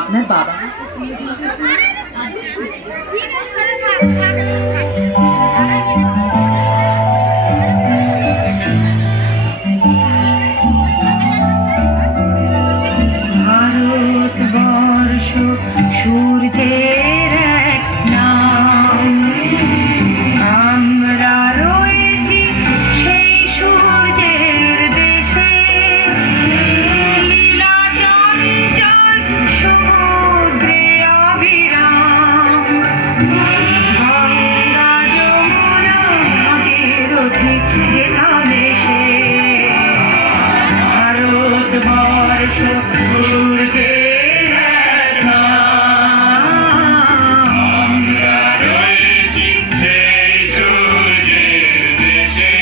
আপনার বাবা ভারতবর্ষ সূর্যের এক নাম, আমরা রয়েছি সেই সূর্যের দেশে। লীলা চঞ্চল সমুদ্রে অবিরাম, গঙ্গা যমুনা ভাগীরথী যেথা মেশে। ভারতবর্ষ সূর্যের এক নাম, আমরা রয়েছি সেই সূর্যের দেশে।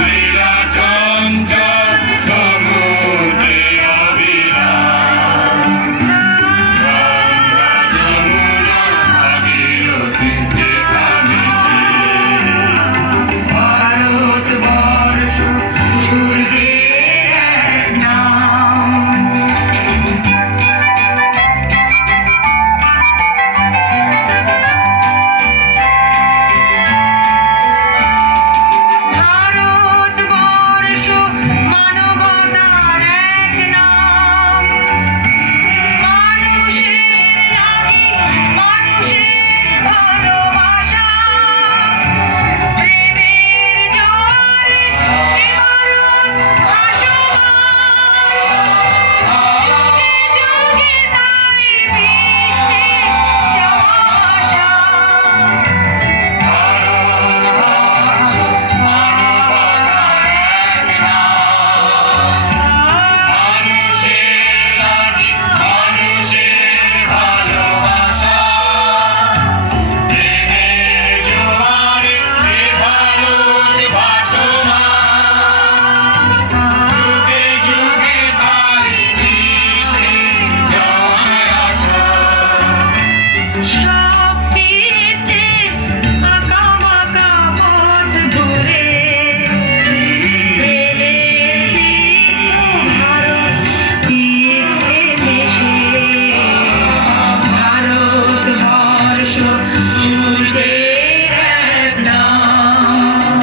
লীলা চঞ্চল সমুদ্রে অবিরাম, গঙ্গা যমুনা ভাগীরথী যেথা মেশে। ভারতবর্ষ সূর্যের এক নাম। ভারতবর্ষ মানবতার এক নাম, মানুষের লাগি মানুষের ভালোবাসা। প্রেমের জোয়ারে এ ভারত ভাসমান, যুগে যুগে তাই বিশ্বে যাওয়া আসা। ভারতবর্ষ মানবতার এক নাম, মানুষের লাগি মানুষের ভালোবাসা। প্রেমের জোয়ারে এ ভারত ভাসমান, যুগে যুগে তাই বিশ্বে যাওয়া আসা। সব তীর্থের আঁকাবাঁকা পথ ধরে পেলে তীর্থ ভারত তীর্থে মেশে। ভারতবর্ষ সূর্যের এক নাম।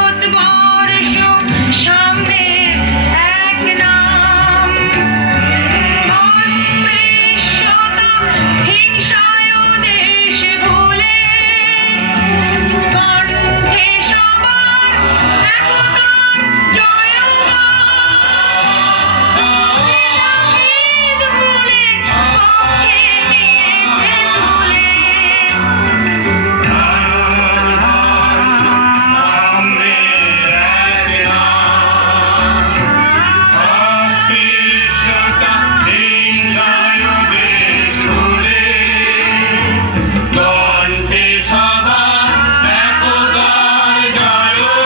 ভারতবর্ষ সাম্যের এক নাম, অস্পৃশ্যতা হিংসায় দেশ ভুলে কণ্ঠে সবার একতার জয়গান। ঈদ ভুলে পক্ষে নিয়েছে তুলে। অস্পৃশ্যতা হিংসায় দেশ ভুলে কণ্ঠে সবার একতার জয়গান।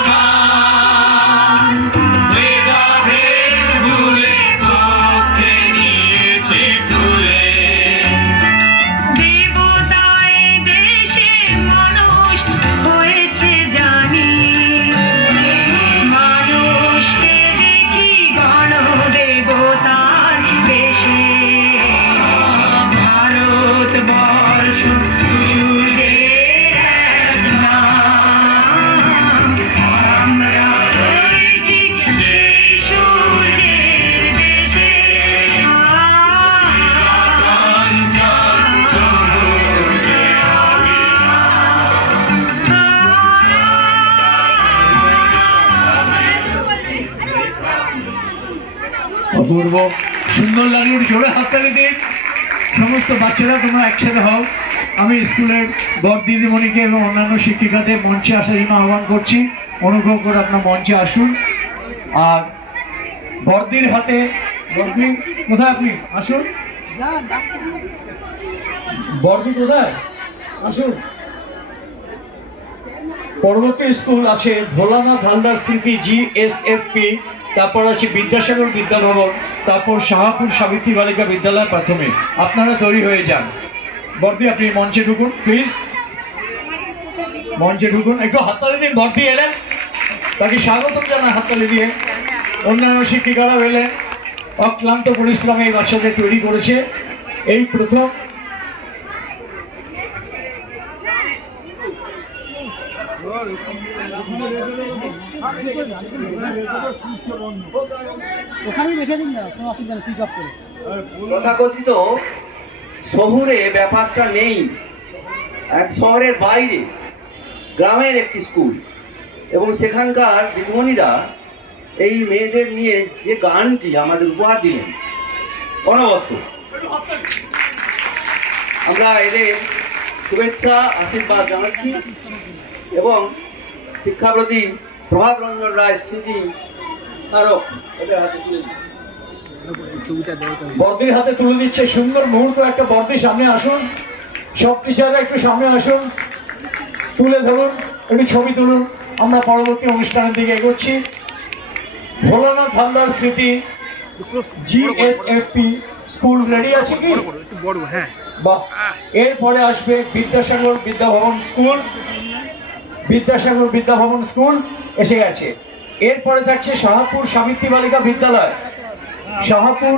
ভেদাভেদ ভুলে পক্ষে নিয়েছে তুলে। দেবতায় দেশে মানুষ হয়েছে জানি, মানুষকে দেখি গণদেবতার বেশে। ভারতবর্ষ সূর্যের এক নাম, আমরা রয়েছি সেই সূর্যের দেশে। চঞ্চল সমুদ্রে অপূর্ব সুন্দর লাগলো, জোরে হাততালি দিন। সমস্ত বাচ্চারা তোমরা একসাথে হও। আমি স্কুলের বড় দিদিমণিকে এবং অন্যান্য শিক্ষিকাদের মঞ্চে আসার জন্য আহ্বান করছি। অনুগ্রহ করে আপনার মঞ্চে আসুন। আর বড়দির হাতে, বড়দি কোথায় আপনি? আসুন। বড়দি কোথায়? আসুন। পরবর্তী স্কুল আছে ভোলানাথ হালদার স্মৃতি GSFP, তারপর আছে বিদ্যাসাগর বিদ্যাভবন, তারপর শাহাপুর সাবিত্রী বালিকা বিদ্যালয় প্রাথমিক। আপনারা তৈরি হয়ে যান। বর্দি আপনি মঞ্চে ঢুকুন প্লিজ। মঞ্চে ঢুকুন, একটু হাততালি দিন। ভর্তি এলেন, তাকে স্বাগতম জানান হাততালি দিয়ে। অন্যান্য শিক্ষিকারাও এলেন, অক্লান্ত পরিশ্রমে এই বাচ্চাদের তৈরি করেছে। এই প্রথম ওখানেই রেখে দিন না, কোনো অসুবিধা নেই, সুইচ অফ করে। তথাকথিত শহুরে ব্যাপারটা নেই, এক শহরের বাইরে গ্রামের একটি স্কুল, এবং সেখানকার দিদিমণিরা এই মেয়েদের নিয়ে যে গানটি আমাদের উপহার দিলেন অনবদ্য, আমরা এদের শুভেচ্ছা আশীর্বাদ জানাচ্ছি এবং শিক্ষাপ্রতি প্রভাত রঞ্জন রায় স্মৃতি স্মারক এদের হাতে তুলে দিচ্ছি। বর্দির হাতে তুলে দিচ্ছে। সুন্দর মুহূর্ত একটা। বর্দি সামনে আসুন, সব টিচাররা একটু সামনে আসুন, তুলে ধরুন, একটু ছবি তুলুন। আমরা পরবর্তী অনুষ্ঠানের দিকে এগোচ্ছি। ভোলানাথ হালদার স্মৃতি GSFP স্কুল রেডি আছে কি? একটু বড়, হ্যাঁ। বাহ। এরপরে আসবে বিদ্যাসাগর বিদ্যাভবন স্কুল। বিদ্যাসাগর বিদ্যাভবন স্কুল এসে গেছে। এরপরে থাকছে শাহপুর সাবিত্রী বালিকা বিদ্যালয়। শাহপুর